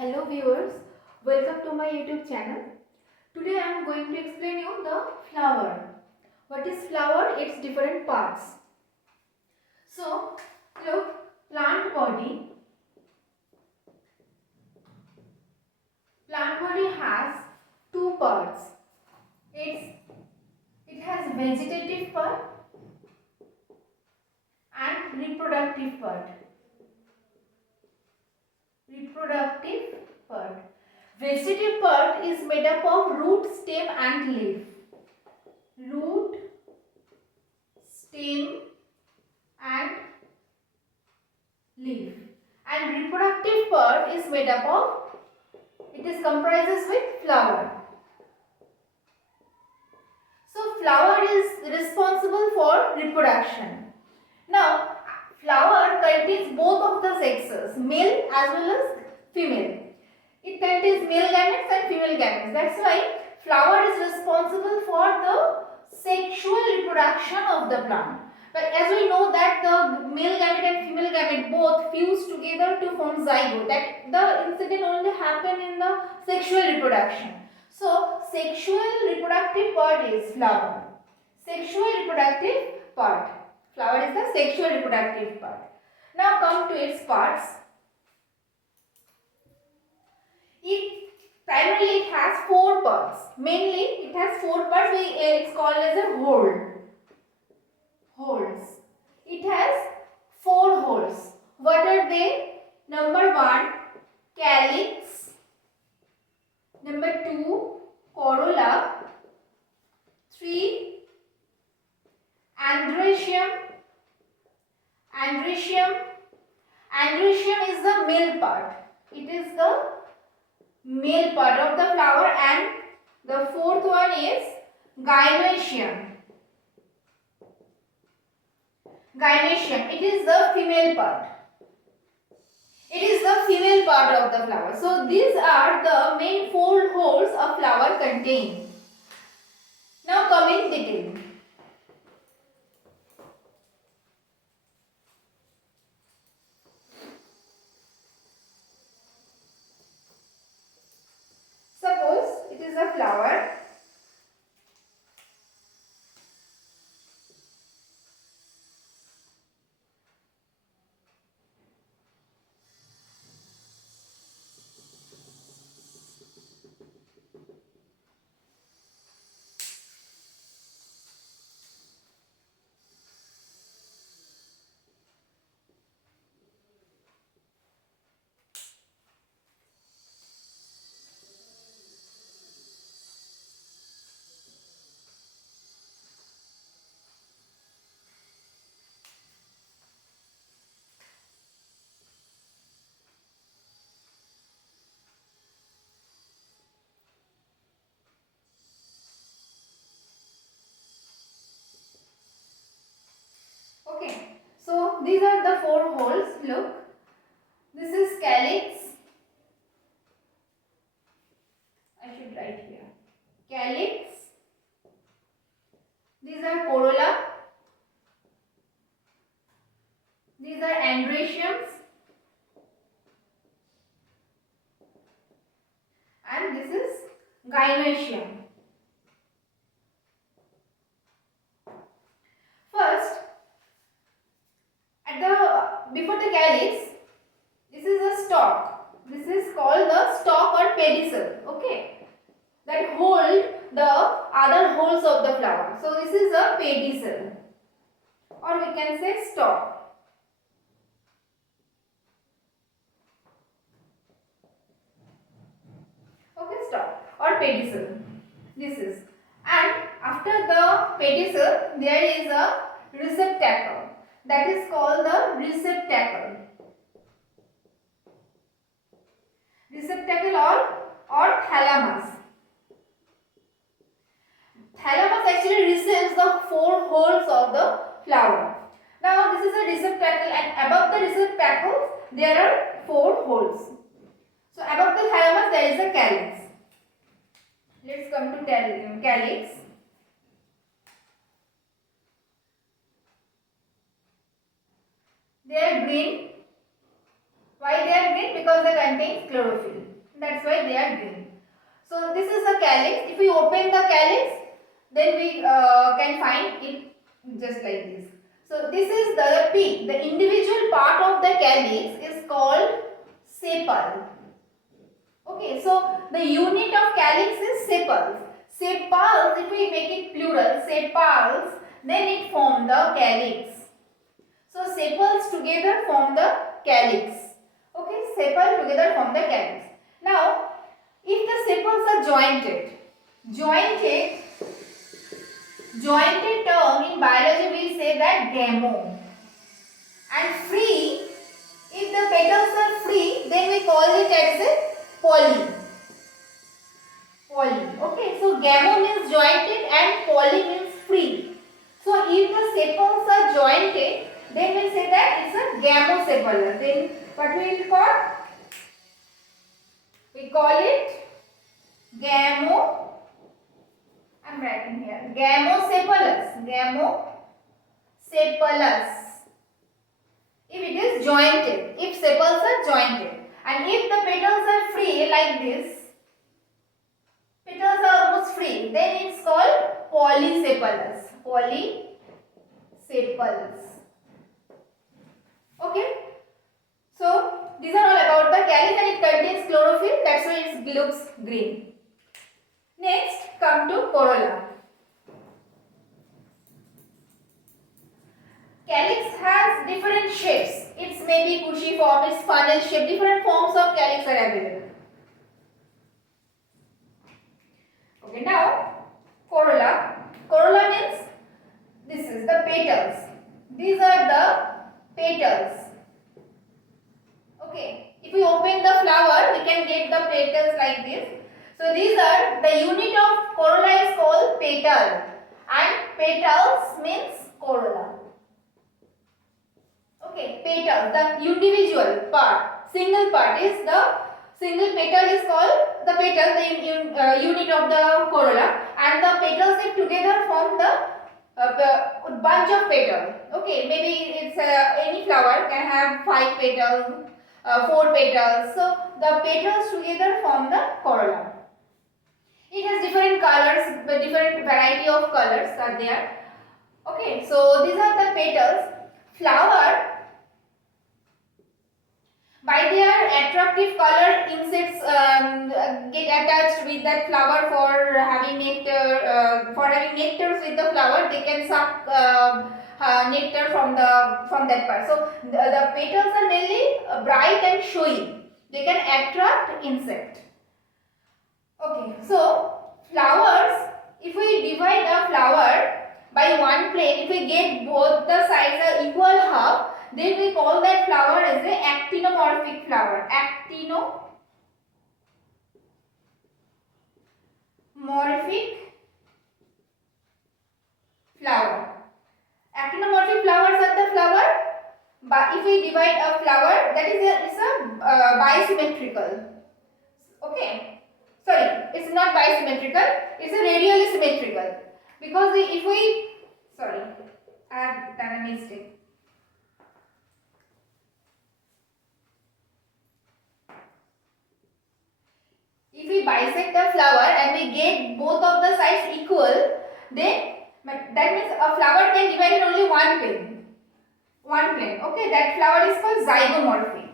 Hello viewers, welcome to my YouTube channel. Today I am going to explain you the flower. What is flower? Its different parts. So look, plant body. Plant body has two parts. It has vegetative part and reproductive part. Reproductive part. Vegetative part is made up of root, stem and leaf. Root, stem and leaf. And reproductive part is made up of, it is comprises with flower. So flower is responsible for reproduction. Now flower contains both of the sexes, male as well as female. It contains male gametes and female gametes. That's why flower is responsible for the sexual reproduction of the plant. But as we know that the male gamete and female gamete both fuse together to form zygote, that the incident only happen in the sexual reproduction. So sexual reproductive part is flower. Sexual reproductive part. Flower is the sexual reproductive part. Now come to its parts. Primarily it has four parts. Mainly it has four parts. It's called as a whole. Holes. It has four holes. What are they? Number 1, calyx. Number 2, corolla. 3, androecium. Androecium is the male part. It is the male part of the flower, and the fourth one is gynoecium. It is the female part. It is the female part of the flower. So these are the main four holes a flower contains. Now come in detail. Suppose it is a flower. Okay, so these are the four holes. Look, this is calyx. I should write here. Calyx. These are corolla. These are androeciums. And this is gynoecium. First, before the calyx, this is a stalk. This is called the stalk or pedicel. Okay, that hold the other holes of the flower. So this is a pedicel, or we can say stalk. Okay, stalk or pedicel. This is, and after the pedicel there is a receptacle. That is called the receptacle. Receptacle or thalamus. Thalamus actually receives the four holes of the flower. Now this is a receptacle, and above the receptacle there are four holes. So above the thalamus there is a calyx. Let's come to calyx. They are green. Why they are green? Because they contain chlorophyll. That's why they are green. So this is the calyx. If we open the calyx, then we can find it just like this. So this is the peak. The individual part of the calyx is called sepal. Okay, so the unit of calyx is sepals. Sepals, if we make it plural, sepals, then it form the calyx. So sepals together form the calyx. Okay, sepals together form the calyx. Now, if the sepals are jointed term in biology we say that gamo. And free, if the petals are free, then we call it as a poly. Okay, so gamo means jointed and poly means free. So if the sepals are jointed, then we say that it's a gamosepalous. Then what we will call? We call it gamo. I'm writing here. Gamosepalous. If it is jointed, if sepals are jointed, and if the petals are free like this, petals are almost free, then it's called polysepalous. Okay. So these are all about the calyx and it contains chlorophyll. That's why it looks green. Next, come to corolla. Calyx has different shapes. It's maybe cushiform, it's funnel shape. Different forms of calyx are available. Okay, now corolla. Corolla means this is the petals. These are the petals. Okay, if we open the flower, we can get the petals like this. So these are the unit of corolla is called petal, and petals means corolla. Okay, petal, the individual part, single part is the single petal is called the petal, the unit of the corolla, and the petals if together form the bunch of petals. Okay, maybe it's any flower can have 5 petals, 4 petals. So the petals together form the corolla. It has different colors, different variety of colors are there. Okay, so these are the petals. Flower, by their attractive color, insects get attached with that flower for having nectar. For having nectars with the flower, they can suck nectar from that part. So the petals are mainly bright and showy. They can attract insect. Okay, so flowers. If we divide a flower by one plane, if we get both the sides are equal half, then we call that flower as a actinomorphic flower. Actinomorphic flower. Actinomorphic flowers are the flower. But if we divide a flower, that is a bisymmetrical. Okay. Sorry, it's not bisymmetrical. It's a radially symmetrical. Because if we, sorry, I have done a mistake. If we bisect the flower and we get both of the sides equal, then that means a flower can divide in only one plane. Okay, that flower is called zygomorphic.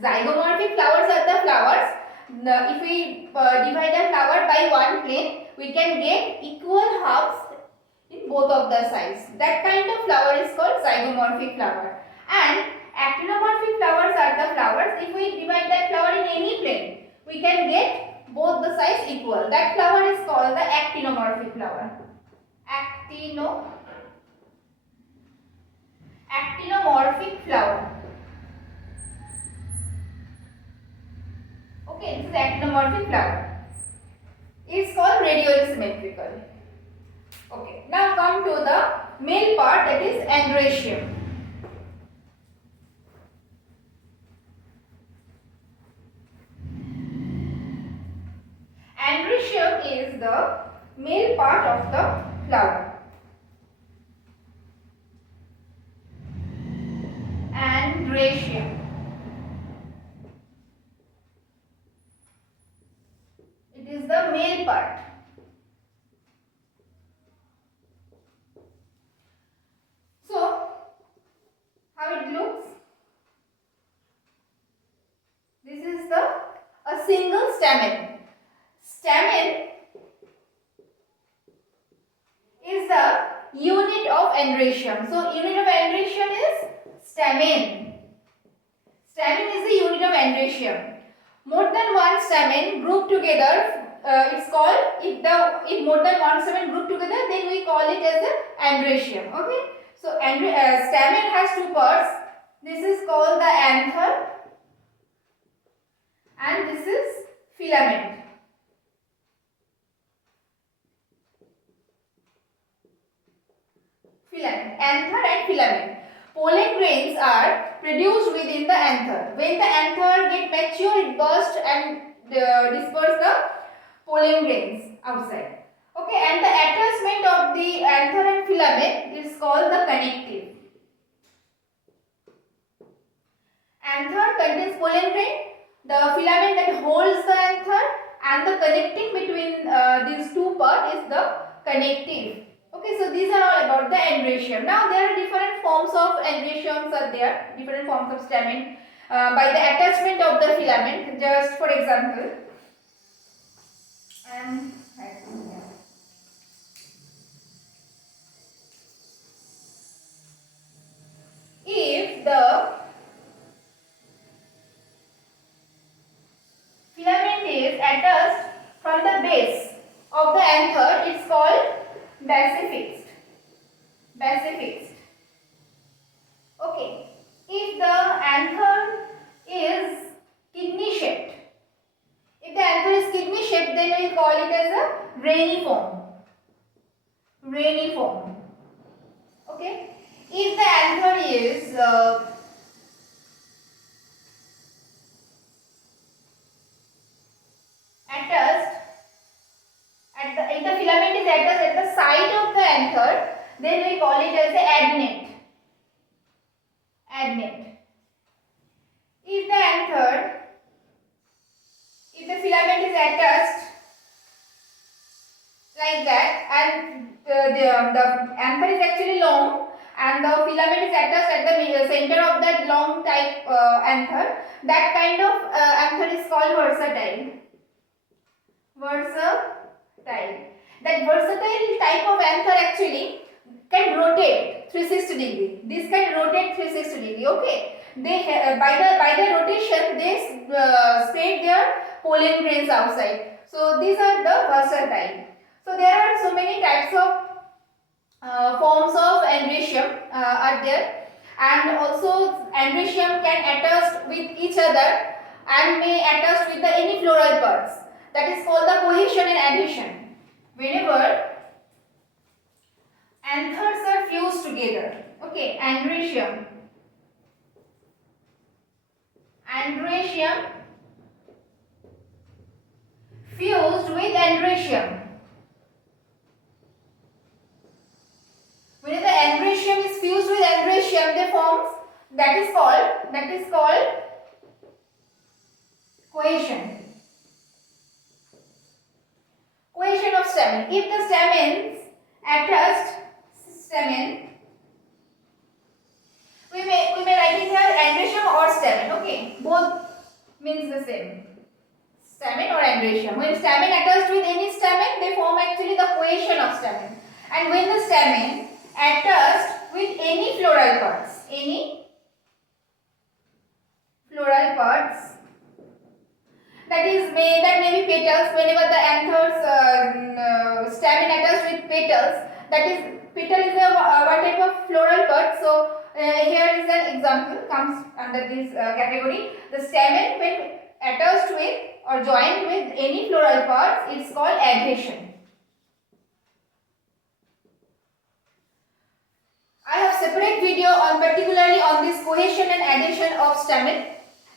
Zygomorphic flowers are the flowers. If we divide a flower by one plane, we can get equal halves in both of the sides. That kind of flower is called zygomorphic flower. And actinomorphic flowers are the flowers. If we divide that flower in any plane, we can get both the sides equal. That flower is called the actinomorphic flower. Actinomorphic flower. Okay, this is actinomorphic flower. It's called radially symmetrical. Okay, now come to the male part, that is androecium. Androecium is the male part of the flower. Androecium. It is the male part. So, how it looks? This is a single stamen. Stamen is the unit of androecium. So, unit of androecium is stamen. Stamen is the unit of androecium. More than one stamen grouped together, it's called, if more than one stamen grouped together, then we call it as the androecium. Okay. So, stamen has two parts. This is called the anther and this is filament. Anther and filament. Pollen grains are produced within the anther. When the anther get mature, it bursts and disperse the pollen grains outside. Okay, and the attachment of the anther and filament is called the connective. Anther contains pollen grain, the filament that holds the anther, and the connecting between these two parts is the connective. Okay, so these are all about the androecium. Now there are different forms of androeciums are there, different forms of stamen by the attachment of the filament. Just for example, if the filament is attached from the base of the anther, it's called basifixed. Basifixed. Okay. If the anther is kidney shaped, then we call it as a reniform. Reniform. Okay. If the anther is attached if the filament is attached at the side of the anther, then we call it as a adnate. Adnate. If the filament is attached like that, and the anther is actually long, and the filament is attached at the center of that long type anther, that kind of anther is called versatile. Versatile. That versatile type of anther actually can rotate 360 degree. This can rotate 360 degree. Okay. They by the rotation they spread their pollen grains outside. So these are the versatile. So there are so many types of forms of androecium are there, and also androecium can attach with each other and may attach with the any floral parts. That is called the cohesion and adhesion. Whenever anthers are fused together, okay, androecium fused with androecium. When the androecium is fused with androecium, they forms that is called cohesion. Cohesion of stamen. If the stamens attached stamen, we may write it here androecium or stamen. Okay, both means the same. Stamen or androecium. When stamen attached with any stamen, they form actually the cohesion of stamen. And when the stamen attached with any floral parts, that may be petals. Whenever the anthers stamen attached with petals, that is petal is a one type of floral part. So here is an example comes under this category. The stamen when attached with or joined with any floral parts, it's called adhesion. I have separate video on particularly on this cohesion and adhesion of stamen.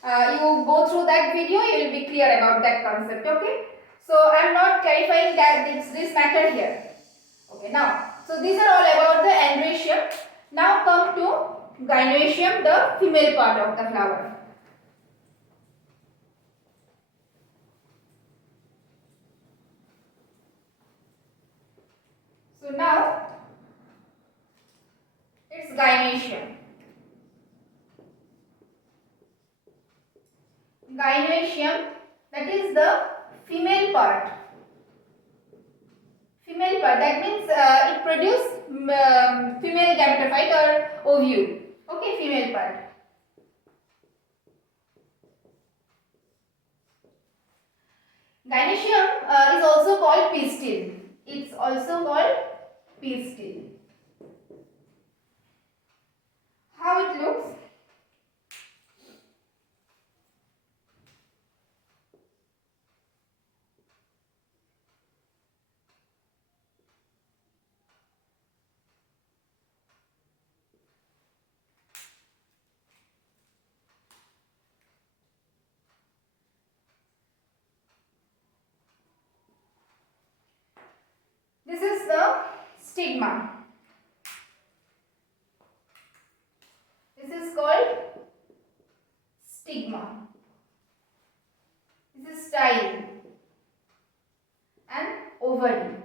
You go through that video, you will be clear about that concept. Okay. So I am not clarifying that this matter here. Okay. Now, so these are all about the androecium. Now come to gynoecium, the female part of the flower. So now it's gynoecium. Gynoecium, that is the female part. Female part, that means it produces female gametophyte or ovule. Okay, female part. Gynoecium is also called pistil. It's also called pistil. How it looks? This is the stigma. This is called stigma. This is style and ovary.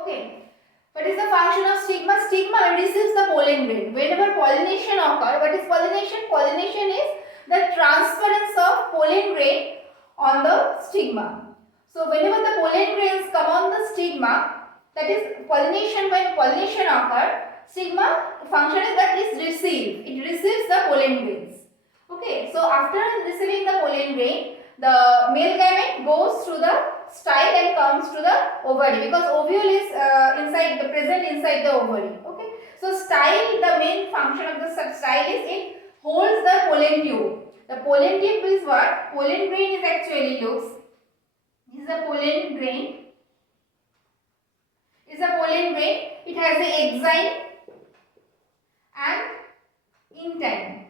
Okay. What is the function of stigma? Stigma receives the pollen grain. Whenever pollination occurs, what is pollination? Pollination is the transference of pollen grain on the stigma. So whenever the pollen grains come on the stigma, that is pollination, when pollination occurs, stigma function is that is received. It receives the pollen grains. Okay, so after receiving the pollen grain, the male gamete goes through the style and comes to the ovary, because ovule is present inside the ovary. Okay, so style, the main function of the style is it holds the pollen tube. The pollen tube is what? Pollen grain is actually looks. This is a pollen grain. Is a pollen grain. It has the exine and intine.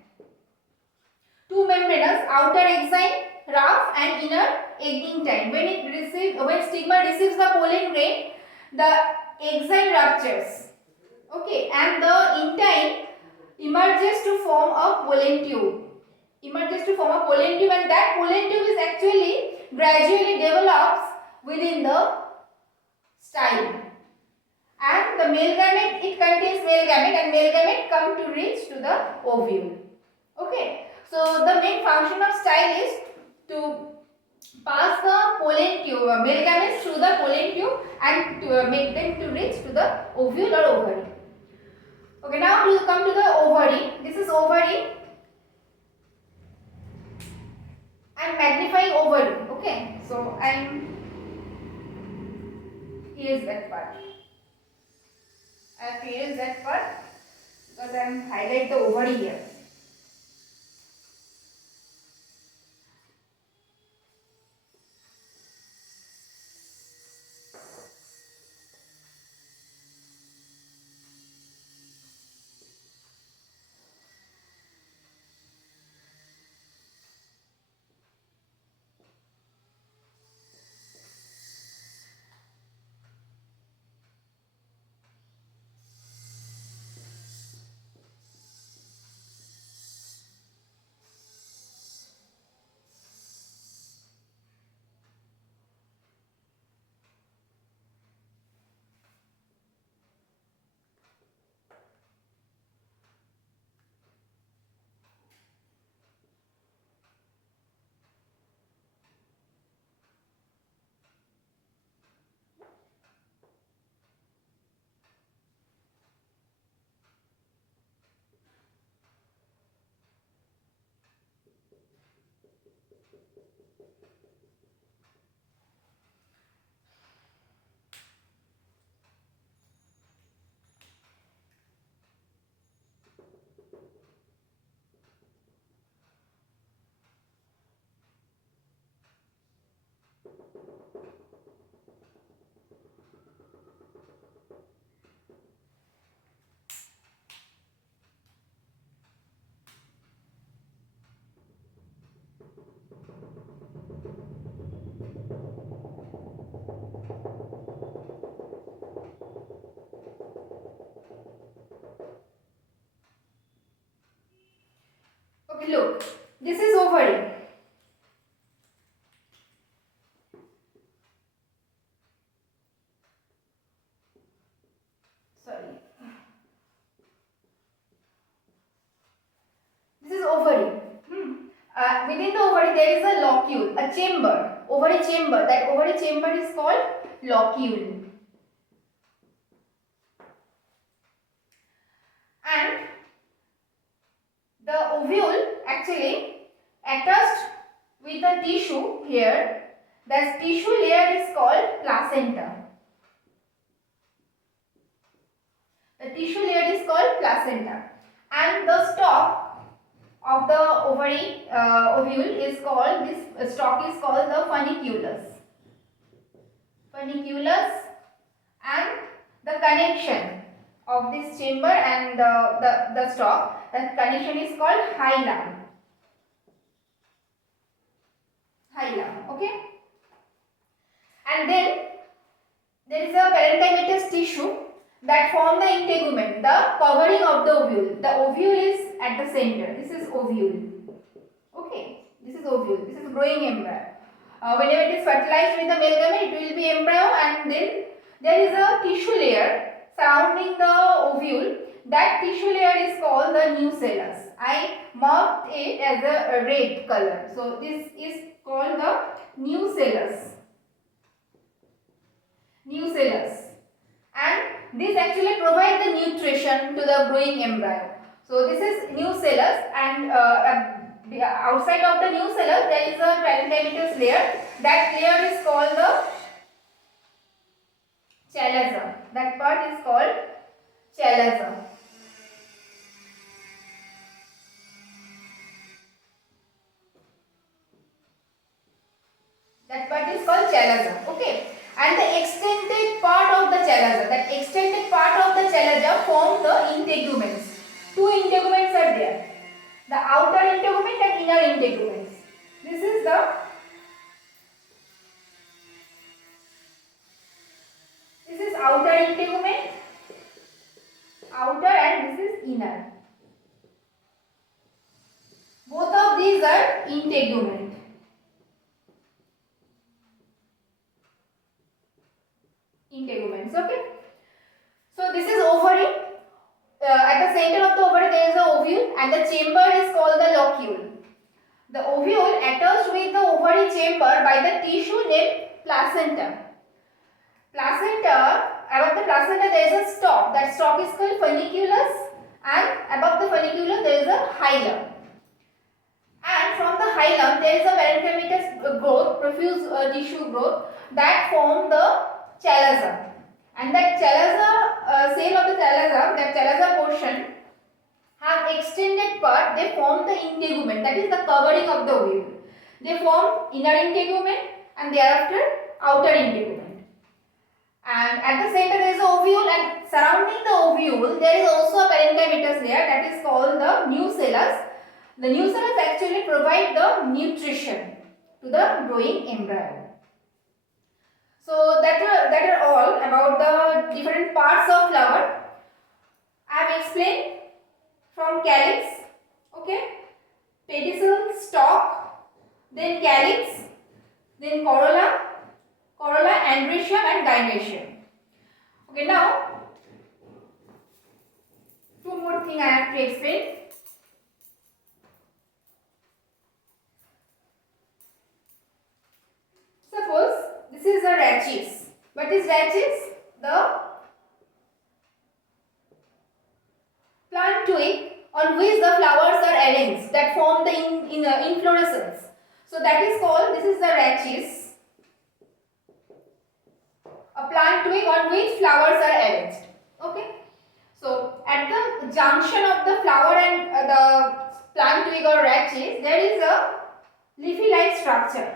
Two membranous, outer exine, rough, and inner intine. When stigma receives the pollen grain, the exine ruptures. Okay, and the intine emerges to form a pollen tube. And that pollen tube is actually gradually develops within the style. And the male gamete, it contains male gamete, and male gamete come to reach to the ovule. Okay, so the main function of style is to pass the pollen tube, male gametes through the pollen tube and to make them to reach to the ovule or ovary. Okay, now we will come to the ovary. This is ovary. I am magnifying ovary. Okay, so here's that part. I have erased that part because I am highlight the ovary here. look, this is ovary. Sorry. This is ovary. Within the ovary there is a locule, a chamber, ovary chamber. That ovary chamber is called locule. And the ovule actually attached with a tissue here. That tissue layer is called placenta. The tissue layer is called placenta. And the stalk of the ovule is called, this stalk is called the funiculus. Funiculus, and the connection of this chamber and the stalk, that connection is called hilum. Hilum, okay? And then there is a parenchymatous tissue that form the integument, the covering of the ovule. The ovule is at the center. This is ovule. Okay, this is ovule. This is growing embryo. Whenever it is fertilized with the male gamete, it will be embryo, and then there is a tissue layer surrounding the ovule. That tissue layer is called the nucellus. I marked it as a red color. So this is called the nucellus. Nucellus. And this actually provides the nutrition to the growing embryo. So this is nucellus, and outside of the nucellus there is a parenchymatous layer. That layer is called the chalaza. That part is called chalaza. That part is called chalaza. Okay. And the extended part of the chalaza, that extended part of the chalaza form the integuments. Two integuments are there. The outer integument and inner integuments. This is outer integument, outer, and this is inner. Both of these are integument. Integuments, okay? So this is ovary. At the center of the ovary there is a ovule, and the chamber is called the locule. The ovule attached with the ovary chamber by the tissue named placenta. Placenta, above the placenta there is a stalk. That stalk is called funiculus, and above the funiculus there is a hilum. And from the hilum there is a parenchymatous growth, profuse tissue growth that form the chalaza. And that chalaza, cell of the chalaza, that chalaza portion have extended part, they form the integument, that is the covering of the ovule. They form inner integument and thereafter outer integument. And at the center there is a ovule, and surrounding the ovule there is also a parenchymatous layer that is called the nucellus. The nucellus actually provide the nutrition to the growing embryo. So that are all about the different parts of flower. I have explained from calyx, okay, pedicel, stalk, then calyx, then corolla, androecium and gynoecium. Okay, now two more things I have to explain. Suppose this is a rachis. What is rachis? The plant twig on which the flowers are arranged that form the inflorescence. So that is called, this is the rachis, a plant twig on which flowers are arranged. Okay. So at the junction of the flower and the plant twig or rachis, there is a leafy-like structure.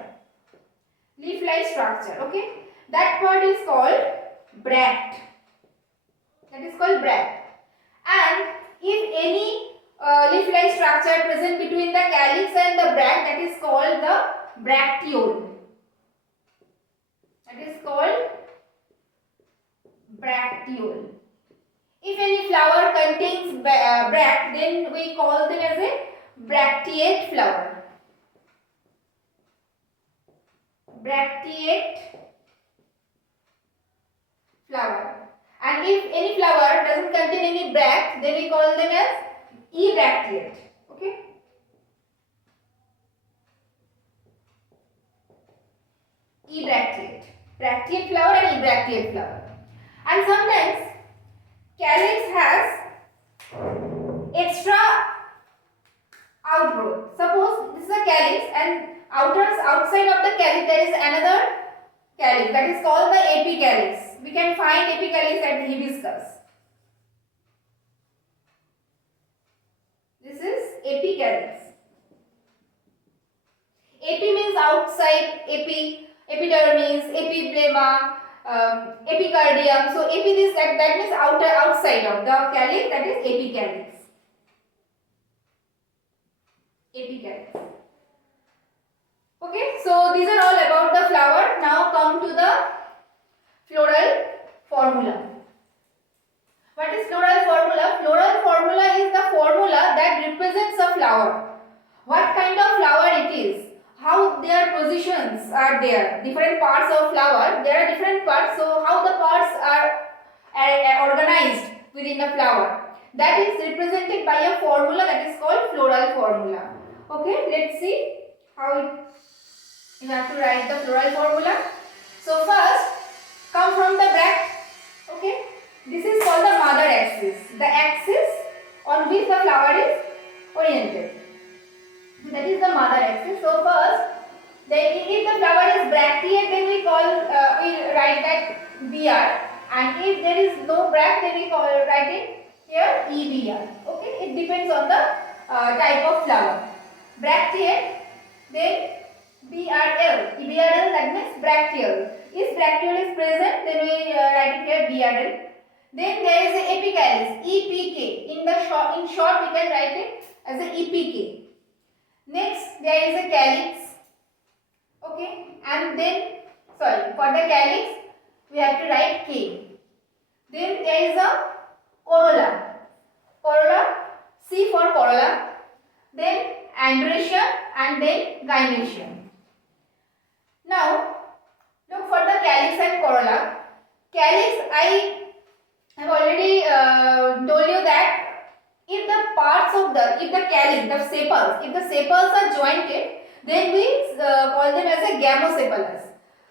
Leaf-like structure. Okay. That part is called bract. That is called bract. And if any leaf-like structure present between the calyx and the bract, that is called the bracteole. That is called bracteole. If any flower contains bract, then we call them as a bracteate flower. Bracteate flower. And if any flower doesn't contain any bract, then we call them as ebracteate. Okay. Ebracteate. Bracteate flower and ebracteate flower. And sometimes calyx has extra outgrowth. Suppose this is a calyx and outside of the calyx there is another calyx that is called the apicalyx. We can find apicalyx at the hibiscus. This is apicalyx. Api means outside, epidermis, epiblema, epicardium. So api that means outside of the calyx, that is apicalyx. Apicalyx. Okay, so these are all about the flower. Now come to the floral formula. What is floral formula? Floral formula is the formula that represents a flower. What kind of flower it is, how their positions are there, different parts of flower, there are different parts, so how the parts are organized within a flower. That is represented by a formula that is called floral formula. Okay, let's see how you have to write the floral formula. So first, come from the bract. Okay, this is called the mother axis, the axis on which the flower is oriented. That is the mother axis. So first, if the flower is bracteate, then we write that Br, and if there is no bract, then we write it here Ebr. Okay, it depends on the type of flower. Bracteate, then BRL. BRL, that means bracteal. If bracteal is present, then we write it here BRL. Then there is a apicalyx, EPK. In short, we can write it as a EPK. Next, there is a calyx. Okay, and then for the calyx, we have to write K. Then there is a corolla. Corolla, C for corolla. Then androecium and then gynoecium. Now, look for the calyx and corolla. Calyx, I have already told you that if the calyx, the sepals, if the sepals are jointed, then we call them as a gamosepalous.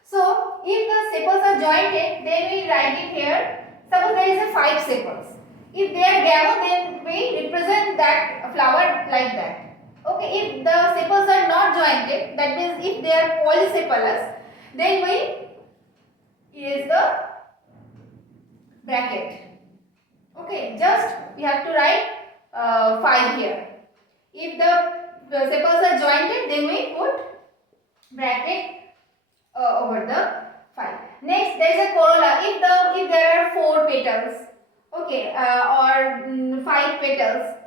So, if the sepals are jointed, then we write it here. Suppose there is a 5 sepals. If they are gamo, then we represent that flower like that. Okay, if the sepals are not jointed, that means if they are polysepalous, then we use the bracket. Okay, just we have to write 5 here. If the sepals are jointed, then we put bracket over the 5. Next, there is a corolla. If there are 4 petals, okay, or 5 petals,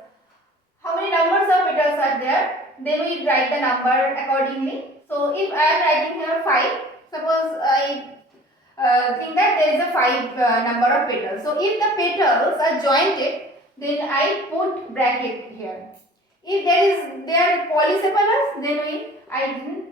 how many numbers of petals are there? Then we write the number accordingly. So if I am writing here 5, suppose I think that there is a 5 number of petals. So if the petals are jointed, then I put bracket here. If they are polysepalous, then I didn't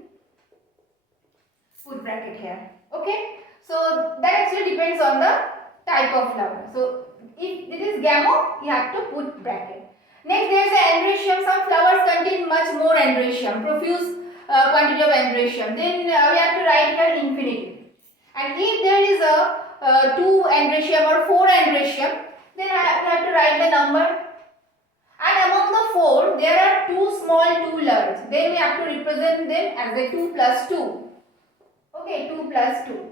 put bracket here. Okay. So that actually depends on the type of flower. So if it is gamo, you have to put bracket. Next, there is androecium. Some flowers contain much more androecium, profuse quantity of androecium. Then we have to write here infinitive. And if there is a 2 androecium or 4 androecium, then we have to write the number. And among the 4, there are 2 small, 2 large. Then we have to represent them as a 2 plus 2. Okay, 2 plus 2.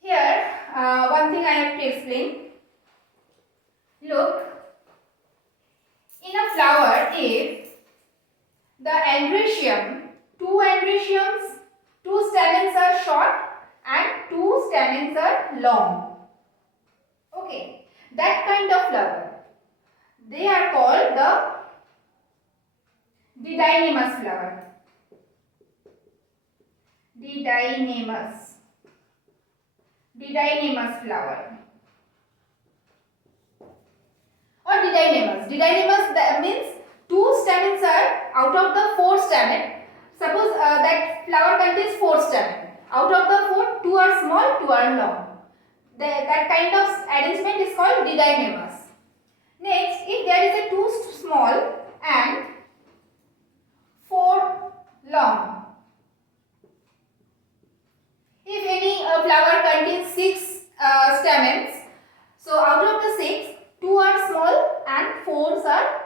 Here, one thing I have to explain. Look, in a flower, if the androecium, 2 androeciums, 2 stamens are short and 2 stamens are long. Okay, that kind of flower, they are called the didynamous flower. Didynamous flower. Or Didynamous, that means 2 stamens are out of the 4 stamen. Suppose that flower contains 4 stamen. Out of the 4, 2 are small, 2 are long. That kind of arrangement is called didynamous. Next, if there is a 2 small and 4 long. If any flower contains 6 stamens, so out of the 6, 2 are small and 4 are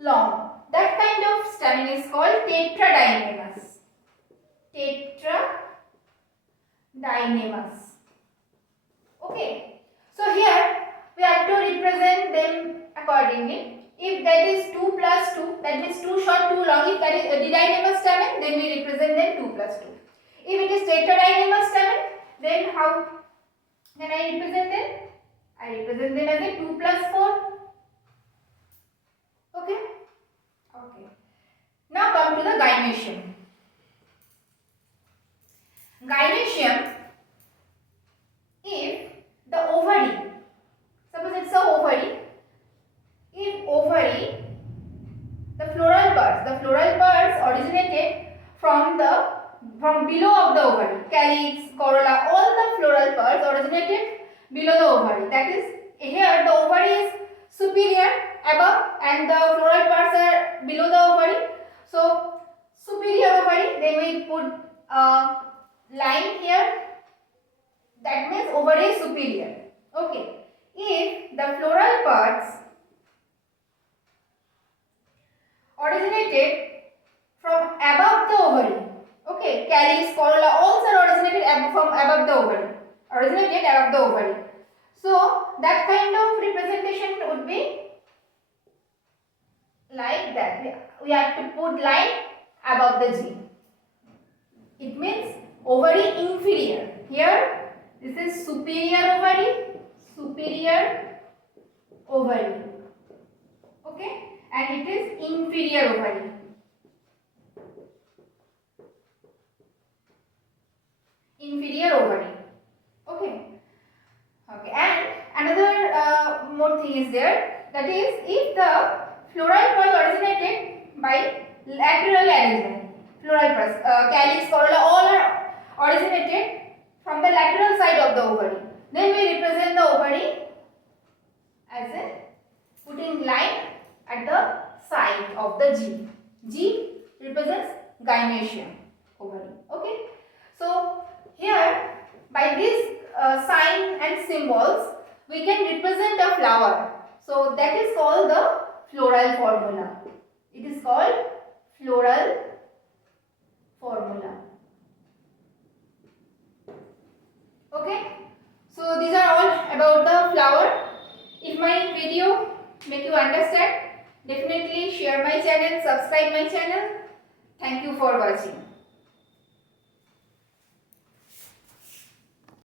long. That kind of stamen is called tetradynamous. Tetradynamous. Okay. So here we have to represent them accordingly. If that is 2 plus 2, that means 2 short, 2 long. If that is a didynamous stamen, then we represent them 2 plus 2. If it is tetradynamous stamen, then how can I represent them? I represent them as a 2 plus 4. Okay. Okay. Now come to the gynoecium. Gynoecium, if the ovary, suppose it's a ovary, if ovary, the floral parts originated from below of the ovary, calyx, corolla, all the floral parts originated below the ovary. That is, here the ovary is superior above and the floral parts are below the ovary. So superior ovary, then we put a line here. That means ovary is superior. Okay. If the floral parts originated from above the ovary, okay, calyx, corolla, all are originated from above the ovary. Originated above the ovary. So that kind of representation would be like that. We have to put line above the G. It means ovary inferior. Here this is superior ovary. Okay, and it is inferior ovary. Okay. Okay, and another more thing is there. That is, if the floral parts originated by lateral arrangement, floral parts, calyx, corolla, all are originated from the lateral side of the ovary. Then we represent the ovary as a putting line at the side of the G. G represents gynoecium ovary. Okay. So here by this sign and symbols we can represent a flower. So that is called the floral formula. It is called floral formula. Okay. So these are all about the flower. If my video make you understand, definitely share my channel, subscribe my channel. Thank you for watching.